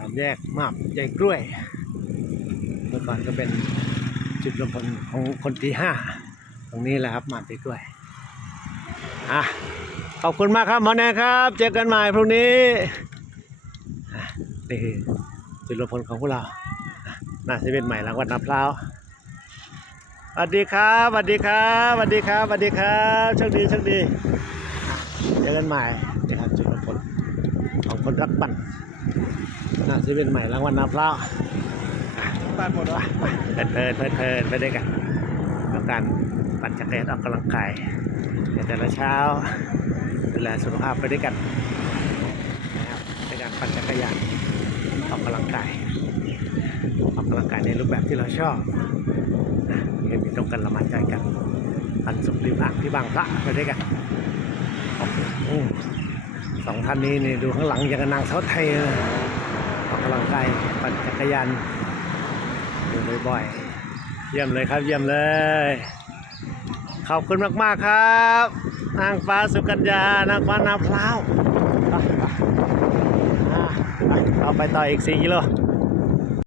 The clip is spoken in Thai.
สามแยกมาบใหญ่กล้วย เมื่อก่อนก็เป็นจุดรวมพลของคนที่ห้าตรงนี้แหละครับมาบใหญ่กล้วยอะขอบคุณมากครับหมอแนครับ เจอกันใหม่พรุ่งนี้นี่คือจุดรวมพลของพวกเราหน้าเซเว่นใหม่หลังวัดน้ำพร้าวสวัสดีครับสวัสดีครับสวัสดีครับสวัสดีครับโชคดีโชคดีเจอกันใหม่นะครับจุดรวมพลของคนรักปั่น น้าเซเว่นใหม่รางวัลน้ำพร้าวปั่นหมดวะเพลินเพลินเพลินเพลินไปด้วยกันกับการปั่นจักรยานออกกำลังกายในแต่ละเช้าดูแลสุขภาพไปด้วยกันนะครับในการปั่นจักรยานออกกำลังกายออกกำลังกายในรูปแบบที่เราชอบนะเห็นตรงกันละมันใจกันปั่นสุขริมอ่างที่บางพระไปด้วยกันอืม สองท่านนี้นี่ดูข้างหลังอย่างกับนางสาวไทยออกกำลังกายปั่นจักรยานดูบ่อยๆ เยี่ยมเลยครับเยี่ยมเลย ขอบคุณมากๆครับ นางฟ้าสุกัญญานางฟ้านาพร้าวอะอะไปเราไปต่ออีกสี่กิโล